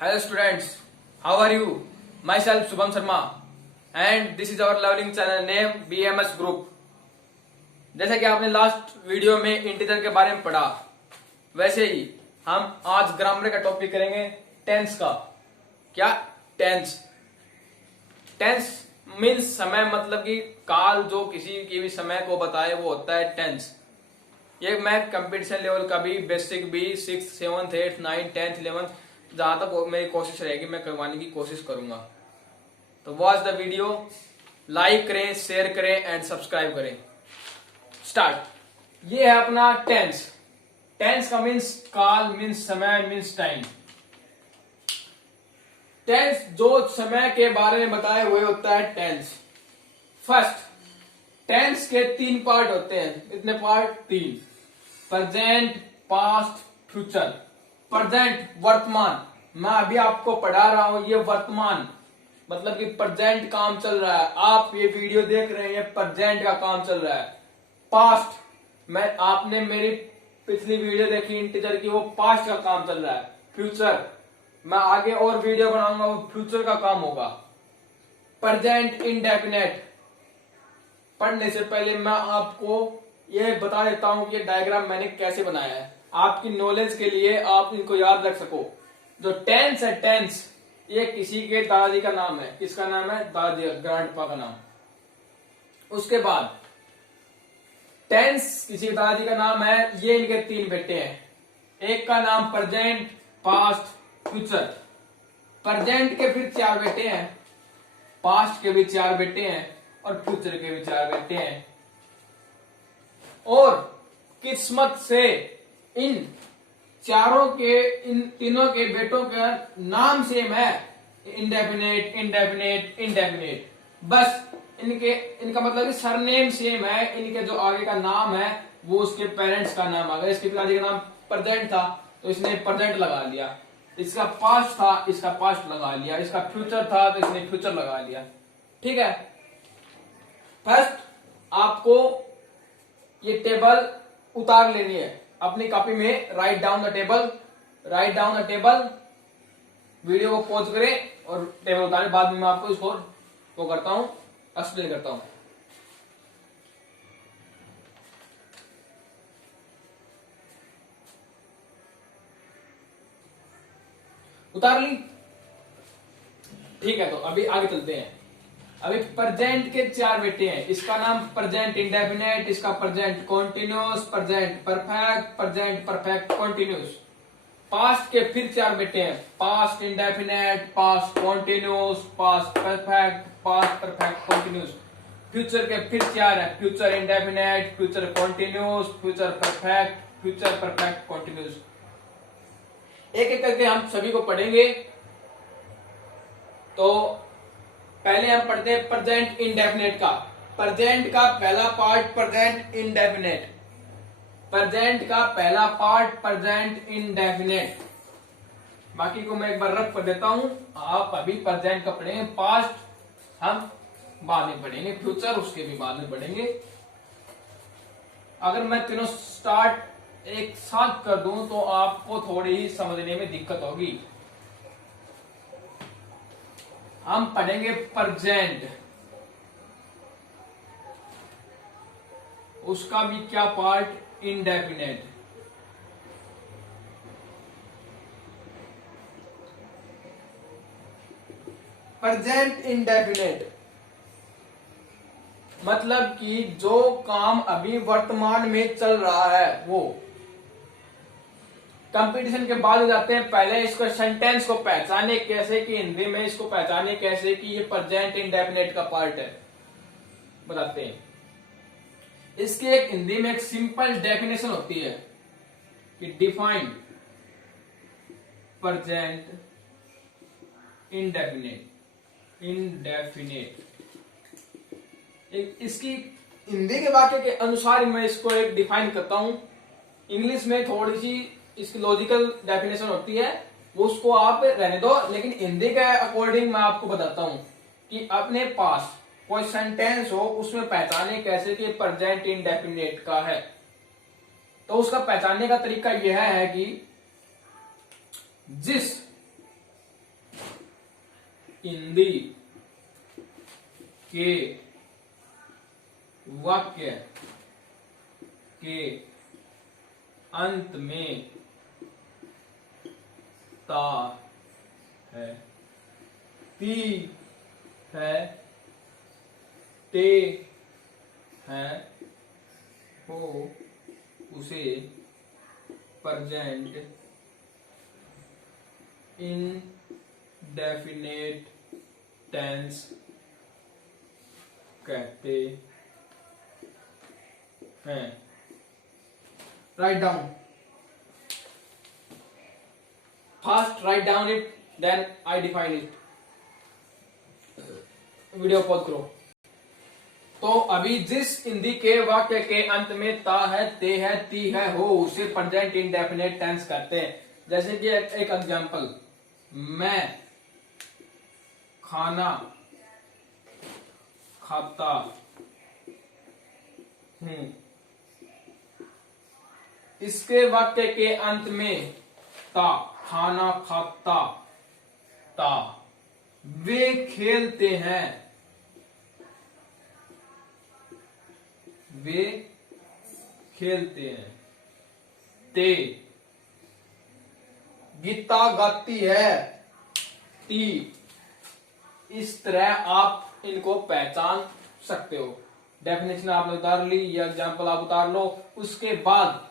Hello students, how are you? Myself Shubham Sharma and this is our learning channel name BMS Group। जैसा कि आपने last video में integer के बारे में पढ़ा, वैसे ही हम आज ग्रामर का टॉपिक करेंगे टेंस का। क्या टेंस? टेंस मीन्स समय, मतलब कि काल जो किसी की भी समय को बताए वो होता है टेंस। ये मैं कंपटीशन लेवल का भी, बेसिक भी, 6th 7th 8th 9th 10th 11th जहां तक मेरी कोशिश रहेगी मैं करवाने की कोशिश करूंगा। तो वॉच द वीडियो, लाइक करें, शेयर करें एंड सब्सक्राइब करें। स्टार्ट। ये है अपना टेंस। टेंस का मीन्स काल, मीन्स समय, मीन्स टाइम। टेंस जो समय के बारे में बताए हुए होता है टेंस। फर्स्ट, टेंस के 3 पार्ट होते हैं। इतने part 3: present, past, future. Present वर्तमान, मैं अभी आपको पढ़ा रहा हूं, ये वर्तमान मतलब कि प्रेजेंट काम चल रहा है। आप ये वीडियो देख रहे हैं, प्रेजेंट का काम चल रहा है। पास्ट, मैं आपने मेरी पिछली वीडियो देखी इंटीजर की, वो पास्ट का काम चल रहा है। फ्यूचर, मैं आगे और वीडियो बनाऊंगा, वो फ्यूचर का काम होगा। प्रेजेंट इंडेफिनेट, पढ़ने से पहले मैं आपको ये बता देता हूं कि ये डायग्राम मैंने कैसे बनाया है, आपकी नॉलेज के लिए, आप इनको याद रख सको। जो टेंस है, टेंस ये किसी के दादाजी का नाम है। किसका नाम है? दादी, ग्रैंडपा का नाम। उसके बाद टेंस किसी दादाजी का नाम है। ये इनके 3 बेटे हैं। एक का नाम प्रेजेंट, पास्ट, फ्यूचर। प्रेजेंट के फिर 4 बेटे हैं, पास्ट के भी 4 बेटे हैं और फ्यूचर के भी 4 बेटे हैं। और किस्मत से इन तीनों के बेटों का नाम सेम है, इंडेफिनेट, इंडेफिनेट, इंडेफिनेट। बस इनका मतलब कि सरनेम सेम है। इनके जो आगे का नाम है वो उसके पेरेंट्स का नाम आ गया। इसके पिताजी का नाम प्रेजेंट था तो इसने प्रेजेंट लगा लिया। इसका पास्ट था, इसका पास्ट लगा लिया। इसका फ्यूचर था तो इसने फ्यूचर लगा लिया। ठीक है। फर्स्ट आपको ये टेबल उतार लेनी है अपनी कॉपी में। Write down the table, write down the table. Video को पॉज करें और टेबल उतारे। बाद में मैं आपको इसको वो करता हूं, एक्सप्लेन करता हूं। उतार ली? ठीक है, तो अभी आगे चलते हैं। अभी प्रेजेंट के 4 बेटे हैं। इसका नाम प्रेजेंट इंडेफिनेट, इसका present continuous, present perfect, present perfect continuous. Past के फिर 4 बेटे हैं। Past indefinite, past continuous, past perfect, past perfect continuous. Future के फिर 4 है। Future indefinite, future continuous, future perfect, future perfect continuous. एक एक करके हम सभी को पढ़ेंगे। तो पहले हम पढ़ते हैं प्रेजेंट इंडेफिनेट का। प्रेजेंट का पहला पार्ट प्रेजेंट इंडेफिनेट। प्रेजेंट का पहला पार्ट प्रेजेंट इंडेफिनेट। बाकी को मैं एक बार रफ कर देता हूं। आप अभी प्रेजेंट का पढ़ेंगे, पास्ट हम बाद में पढ़ेंगे, फ्यूचर उसके भी बाद में पढ़ेंगे। अगर मैं तीनों स्टार्ट एक साथ कर दूं तो आपको थोड़ी ही समझने में दिक्कत होगी। हम पढ़ेंगे प्रेजेंट, उसका भी क्या पार्ट? इंडेफिनेट। प्रेजेंट इंडेफिनेट मतलब कि जो काम अभी वर्तमान में चल रहा है वो। कंपटीशन के बाद हो जाते हैं। पहले इसको सेंटेंस को पहचाने कैसे, कि हिंदी में इसको पहचाने कैसे कि ये प्रेजेंट इंडेफिनेट का पार्ट है, बताते हैं। इसकी एक हिंदी में एक सिंपल डेफिनेशन होती है कि डिफाइंड प्रेजेंट इंडेफिनेट। इसकी हिंदी के वाक्य के अनुसार मैं इसको एक डिफाइन करता हूं। इंग्लिश में थोड़ी सी इसकी लॉजिकल डेफिनेशन होती है, वो उसको आप रहने दो, लेकिन हिंदी के अकॉर्डिंग मैं आपको बताता हूं कि अपने पास कोई सेंटेंस हो उसमें पहचाने कैसे कि प्रेजेंट इंडेफिनेट का है। तो उसका पहचानने का तरीका यह है कि जिस हिंदी के वाक्य के अंत में ता है, ती है, ते है, हो उसे प्रेजेंट इंडेफिनेट टेंस कहते हैं। Write down, first write down it, then I define it. Video pause करो। तो अभी जिस हिंदी के वाक्य के अंत में ता है, ते है, ती है, हो उसे प्रेजेंट इंडेफिनेट टेंस कहते हैं। जैसे कि एक एग्जांपल, मैं खाना खाता हूं, इसके वाक्य के अंत में ता, खाना खाता ता, वे खेलते हैं, वे खेलते हैं, ते, गीता गाती है, ती। इस तरह आप इनको पहचान सकते हो। डेफिनेशन आपने उतार ली या एग्जाम्पल आप उतार लो। उसके बाद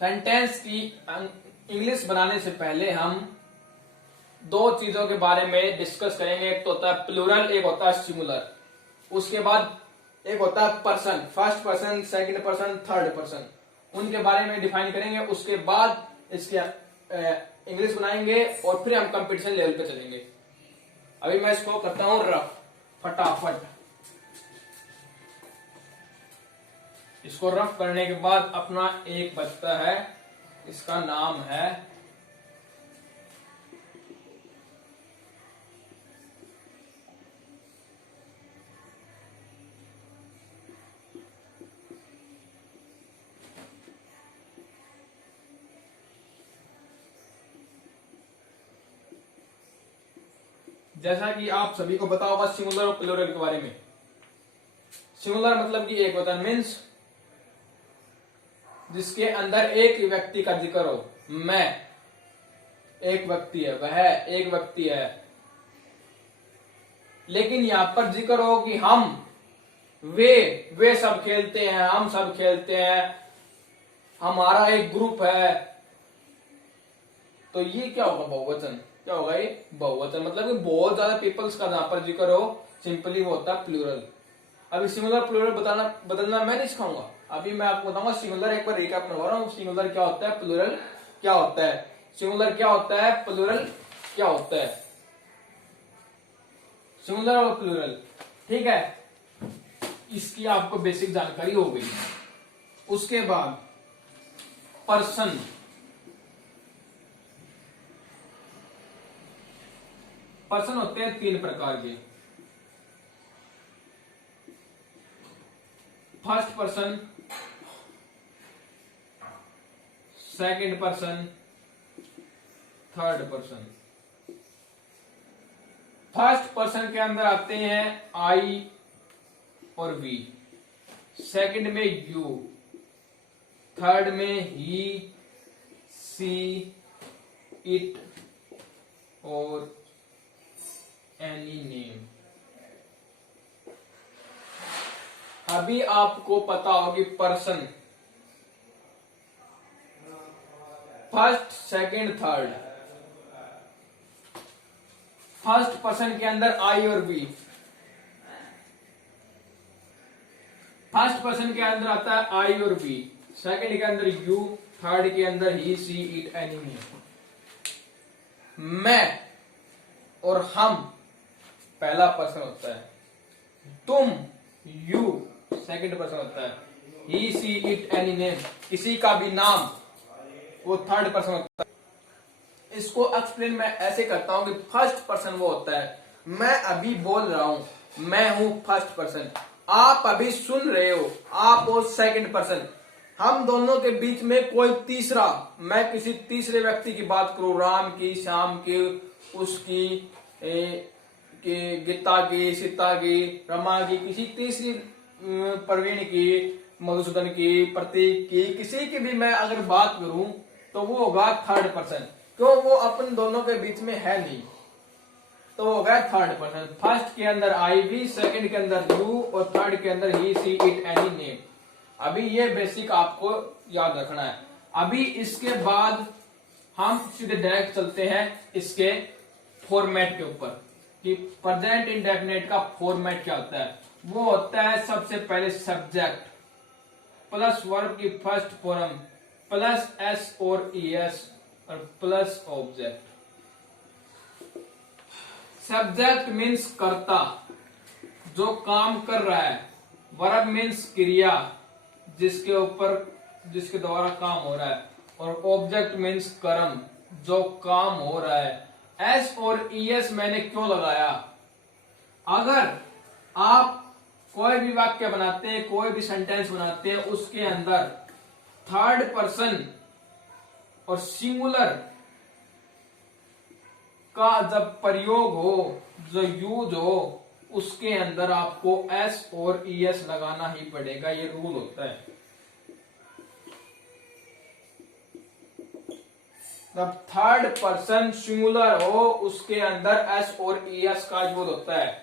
सेंटेंस की इंग्लिश बनाने से पहले हम दो चीजों के बारे में डिस्कस करेंगे। एक तो होता है प्लूरल, एक होता है सिंगुलर। उसके बाद एक होता है person, first person, second person, third person, उनके बारे में डिफाइन करेंगे। उसके बाद इसके इंग्लिश बनाएंगे और फिर हम कंपटीशन लेवल पे चलेंगे। अभी मैं इसको करता हूं रफ, फटाफट। इसको रफ करने के बाद अपना एक बचता है, इसका नाम है जैसा कि आप सभी को पता होगा सिंगुलर और प्लूरल के बारे में। सिंगुलर मतलब कि एक होता है मीन्स जिसके अंदर एक व्यक्ति का जिक्र हो। मैं एक व्यक्ति है, वह एक व्यक्ति है, लेकिन यहां पर जिक्र हो कि हम, वे सब खेलते हैं, हम सब खेलते हैं, हमारा एक ग्रुप है। तो ये क्या होगा? बहुवचन। क्या होगा ये? बहुवचन। मतलब कि बहुत ज्यादा पीपल्स का जहां पर जिक्र हो, सिंपली वो होता है प्लूरल। अभी सिंगुलर प्लूरल बदलना मैं नहीं सिखाऊंगा। अभी मैं आपको बताऊंगा सिंगुलर, एक बार रिकैप करवा रहा हूं। सिंगुलर क्या होता है, प्लूरल क्या होता है, सिंगुलर क्या होता है, प्लूरल क्या होता है। सिंगुलर और प्लूरल, ठीक है, इसकी आपको बेसिक जानकारी हो गई। उसके बाद पर्सन, पर्सन होते हैं तीन प्रकार के। First person, second person, third person. First person के अंदर आते हैं आई और वी, सेकंड में यू, थर्ड में ही, सी, इट और एनी नेम। अभी आपको पता होगी person, first, second, third. First person के अंदर आई और वी, फर्स्ट पर्सन के अंदर आता है आई और वी, सेकंड के अंदर यू, थर्ड के अंदर ही, सी, इट, एनी नेम। मैं और हम पहला पर्सन होता है, तुम, यू सेकंड पर्सन होता है, ही, सी, इट, एनी नेम किसी का भी नाम वो थर्ड पर्सन होता है। इसको एक्सप्लेन मैं ऐसे करता हूं कि फर्स्ट पर्सन वो होता है, मैं अभी बोल रहा हूं, मैं हूं फर्स्ट पर्सन, आप अभी सुन रहे हो, आप और सेकंड पर्सन। हम दोनों के बीच में कोई तीसरा, मैं किसी तीसरे व्यक्ति की बात करूं, राम की, श्याम की, उसकी, कि गीता की, सीता की, रमा की, किसी तीसरी प्रवीण की, मधुसूदन की, प्रतीक की, किसी की भी मैं अगर बात करूं तो वो होगा थर्ड पर्सन। क्यों? वो अपन दोनों के बीच में है नहीं, तो हो गया थर्ड पर्सन। फर्स्ट के अंदर आई वी, सेकंड के अंदर यू और थर्ड के अंदर ही, सी, इट, एनी, नेम। अभी ये बेसिक आपको याद रखना है। अभी इसके बाद हम सीधे डायरेक्ट चलते हैं इसके फॉर्मेट के ऊपर कि प्रेजेंट इंडेफिनिट का फॉर्मेट क्या होता है। वो होता है सबसे पहले सब्जेक्ट प्लस वर्ब की फर्स्ट फॉर्म प्लस एस और ईएस और प्लस ऑब्जेक्ट। सब्जेक्ट मीन्स कर्ता, जो काम कर रहा है। वर्ब मीन्स क्रिया, जिसके ऊपर, जिसके द्वारा काम हो रहा है। और ऑब्जेक्ट मीन्स कर्म, जो काम हो रहा है। एस और ईएस मैंने क्यों लगाया? अगर आप कोई भी वाक्य बनाते हैं, कोई भी सेंटेंस बनाते हैं, उसके अंदर थर्ड पर्सन और सिंगुलर का जब प्रयोग हो, जो यूज हो, उसके अंदर आपको एस और ईएस लगाना ही पड़ेगा। ये रूल होता है। जब थर्ड पर्सन सिंगुलर हो, उसके अंदर एस और ईएस का यूज होता है।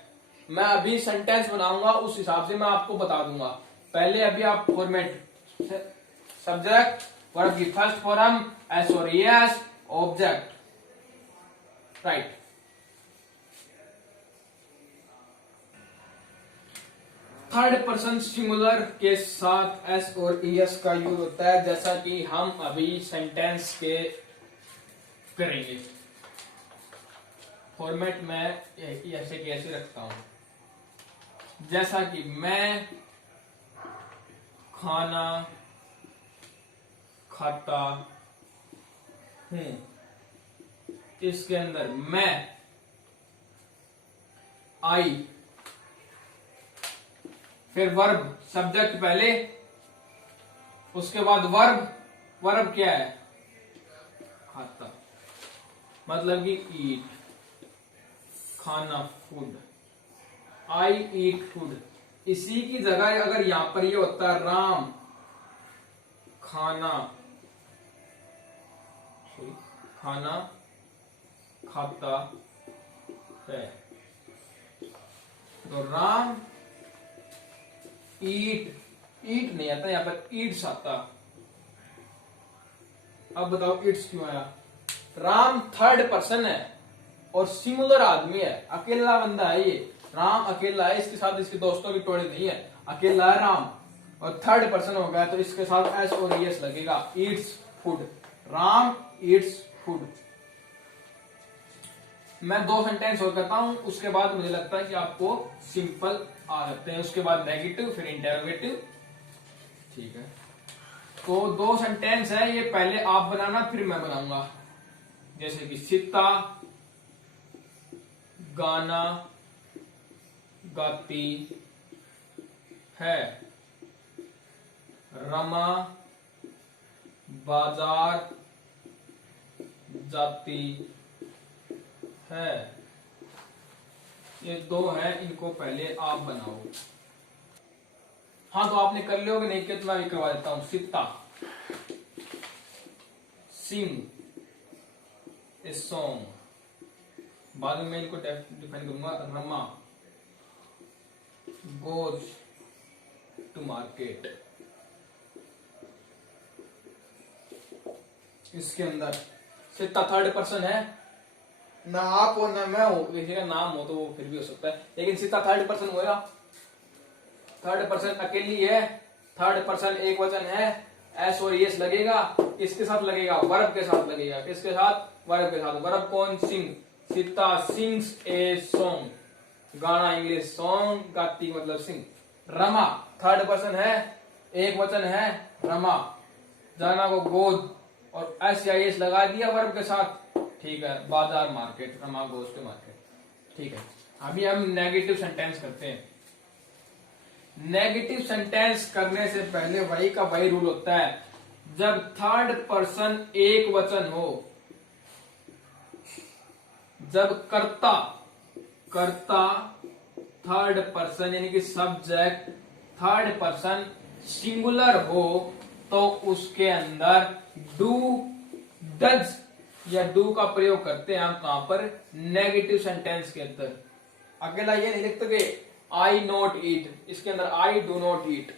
मैं अभी सेंटेंस बनाऊंगा, उस हिसाब से मैं आपको बता दूंगा। पहले अभी आप फॉर्मेट, सब्जेक्ट, वर्ब की फर्स्ट फॉर्म, एस और ES, object, right. Third person singular के साथ एस और ईएस का यूज होता है, जैसा कि हम अभी सेंटेंस के करेंगे। फॉर्मेट में ऐसे कैसे रखता हूं, जैसा कि मैं खाना खाता हूं, इसके अंदर मैं, आई, फिर वर्ब, सब्जेक्ट पहले, उसके बाद वर्ब। वर्ब क्या है? खाता, मतलब कि ईट, खाना, फूड। आई ईट फूड। इसी की जगह अगर यहां पर ये होता है राम खाना, खाना खाता है, तो राम ईट, ईट नहीं आता यहां पर, ईट्स आता। अब बताओ ईट्स क्यों आया? राम थर्ड पर्सन है और सिंगुलर आदमी है, अकेला बंदा है ये। राम अकेला है, इसके साथ इसके दोस्तों की टोली नहीं है, अकेला है राम। और थर्ड पर्सन हो गया तो इसके साथ एस और ईएस लगेगा। Yeats food, Ram Yeats food. मैं दो सेंटेंस और करता हूं, उसके बाद मुझे लगता है कि आपको सिंपल आ जाते हैं। उसके बाद नेगेटिव, फिर इंटरोगेटिव, ठीक है। तो दो सेंटेंस है ये, पहले आप बनाना फिर मैं बनाऊंगा। जैसे कि सीता गाना गाती है, रमा बाजार जाती है। ये दो है, इनको पहले आप बनाओ। हाँ, तो आपने कर लियोगे, नहीं किया तो मैं भी करवा देता हूं। सीता सिंग ए सॉन्ग, बाद में मैं इनको डिफाइन करूंगा। Rama goes to market. इसके अंदर सीता थर्ड पर्सन है, ना आप हो ना मैं हो, किसी का नाम हो तो वो फिर भी हो सकता है, लेकिन सीता थर्ड पर्सन होगा। थर्ड पर्सन अकेली है, थर्ड पर्सन एक वचन है, एस और एस लगेगा। किसके साथ लगेगा? वर्ब के साथ लगेगा। किसके साथ? वर्ब के साथ। वर्ब कौन? सिंग। सीता सिंग्स ए सॉन्ग, गाना इंग्लिश, सॉन्ग गाती मतलब सिंग। रमा थर्ड पर्सन है, एक वचन है, रमा। जाना को गोद और एस या एस लगा दिया वर्ब के साथ, ठीक है। बाजार market, Rama goes to market, ठीक है। अभी हम नेगेटिव सेंटेंस करते हैं। नेगेटिव सेंटेंस करने से पहले वही का वही रूल होता है, जब थर्ड पर्सन एक वचन हो, जब कर्ता कर्ता थर्ड पर्सन यानी कि सब्जेक्ट थर्ड पर्सन सिंगुलर हो तो उसके अंदर डू डज या डू का प्रयोग करते हैं हम कहां पर, नेगेटिव सेंटेंस के अंदर। अकेला ये नहीं लिखते कि आई नॉट ईट, इसके अंदर I do not eat,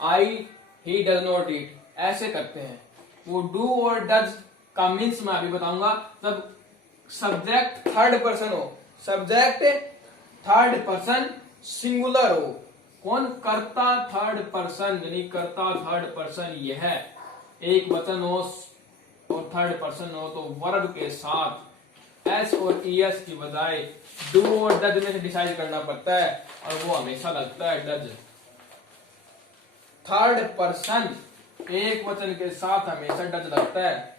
I he does not eat, ऐसे करते हैं। वो डू और डज का मीन्स मैं अभी बताऊंगा। जब सब्जेक्ट थर्ड पर्सन हो, सब्जेक्ट थर्ड पर्सन सिंगुलर हो, कौन, कर्ता थर्ड पर्सन यानी कर्ता थर्ड पर्सन यह एक वचन हो और थर्ड पर्सन हो तो वर्ब के साथ एस और ईएस की बजाय डू और डज में से डिसाइड करना पड़ता है और वो हमेशा लगता है डज। थर्ड पर्सन एक वचन के साथ हमेशा डज लगता है।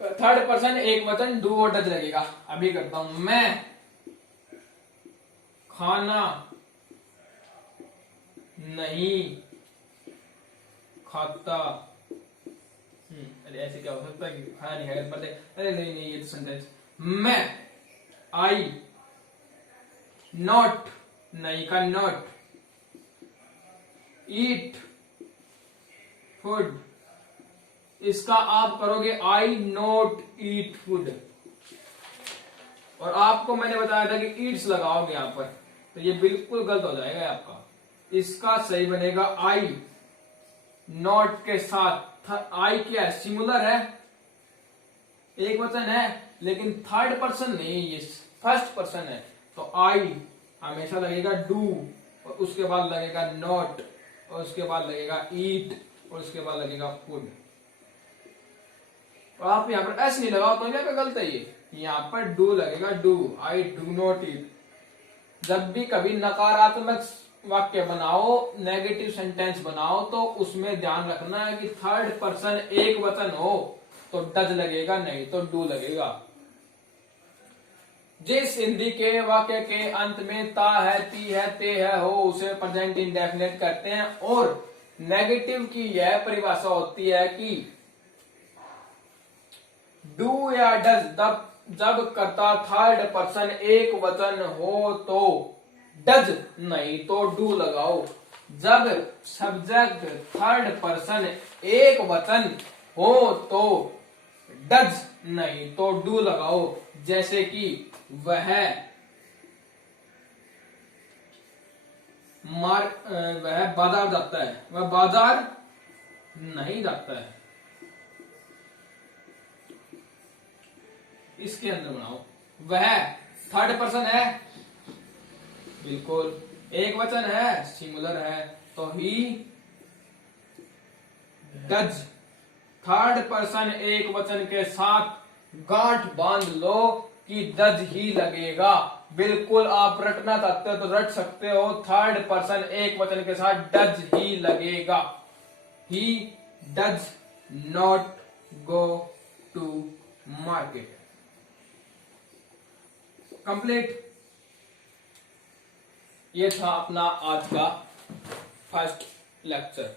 थर्ड पर्सन एक वचन डू और डज लगेगा। अभी करता हूं, मैं खाना नहीं खाता। अरे ऐसे क्या हो सकता है कि खाना नहीं खाएगा, अरे नहीं नहीं ये तो सेंटेंस। मैं आई नॉट, नहीं का नॉट, ईट फूड, इसका आप करोगे आई नॉट ईट फूड, और आपको मैंने बताया था कि ईट्स लगाओगे यहां पर, तो ये बिल्कुल गलत हो जाएगा आपका। इसका सही बनेगा आई नॉट के साथ, आई क्या है, सिंगुलर है, एक वचन है, लेकिन थर्ड पर्सन नहीं, ये फर्स्ट पर्सन है, तो आई हमेशा लगेगा डू और उसके बाद लगेगा नॉट और उसके बाद लगेगा ईट और उसके बाद लगेगा फूड। और आप यहां पर एस नहीं लगाओ तो यहाँ पे गलत है, ये यहां पर डू लगेगा, do, I do not eat. जब भी कभी नकारात्मक वाक्य बनाओ, नेगेटिव सेंटेंस बनाओ, तो उसमें ध्यान रखना है कि थर्ड पर्सन एक वचन हो तो डज लगेगा, नहीं तो डू लगेगा। जिस हिंदी के वाक्य के अंत में ता है, ती है, ते है हो उसे प्रेजेंट इंडेफिनिट करते हैं। और नेगेटिव की यह परिभाषा होती है कि डू या डज जब कर्ता थर्ड पर्सन एक वचन हो तो डज, नहीं तो डू लगाओ। जब सब्जेक्ट थर्ड पर्सन एक वचन हो तो डज, नहीं तो डू लगाओ। जैसे कि वह बाजार जाता है, वह बाजार नहीं जाता है, इसके अंदर बनाओ। वह थर्ड पर्सन है, बिल्कुल, एक वचन है, सिंगुलर है, तो ही डज। थर्ड पर्सन एक वचन के साथ गांठ बांध लो कि डज ही लगेगा। बिल्कुल, आप रटना चाहते हो तो रट सकते हो, थर्ड पर्सन एक वचन के साथ डज ही लगेगा। He does not go to market. Complete. ये था अपना आज का फर्स्ट लेक्चर।